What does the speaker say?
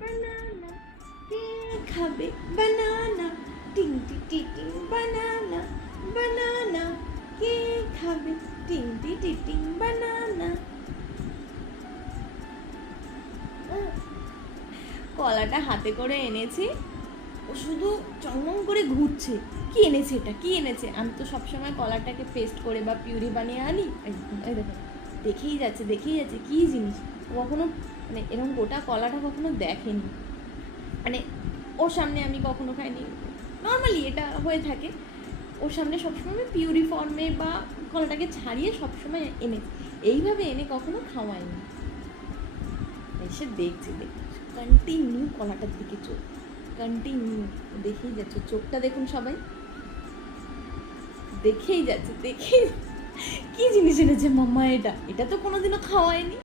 banana কে খাবে banana. টিং টি টি টিং কে খাবে টিং টিটিং টি কলাটা হাতে করে এনেছি। ও শুধু চমম করে ঘুরছে। কি এনেছে এটা? কি এনেছে? আমি তো সবসময় কলাটাকে পেস্ট করে বা পিউরি বানিয়ে আনি। দেখো। দেখেই যাচ্ছে দেখেই যাচ্ছে, কি জিনিস? কখনো মানে এরকম গোটা কলাটা কখনো দেখেনি। মানে ওর সামনে আমি কখনো খাইনি। নর্মালি এটা হয়ে থাকে। ওর সামনে সবসময় আমি পিউরি ফর্মে বা কলাটাকে ছাড়িয়ে সবসময় এনে, এইভাবে এনে কখনো খাওয়াইনি। এসে দেখছি দেখছি। কন্টিনিউ কলাটার দিকে চোখ। কন্টিনিউ দেখেই যাচ্ছে। চোখটা দেখুন সবাই। দেখেই যাচ্ছে, দেখেই কি জিনিস এনেছে মাম্মা এটা? এটা তো কোনোদিনও খাওয়ায়নি।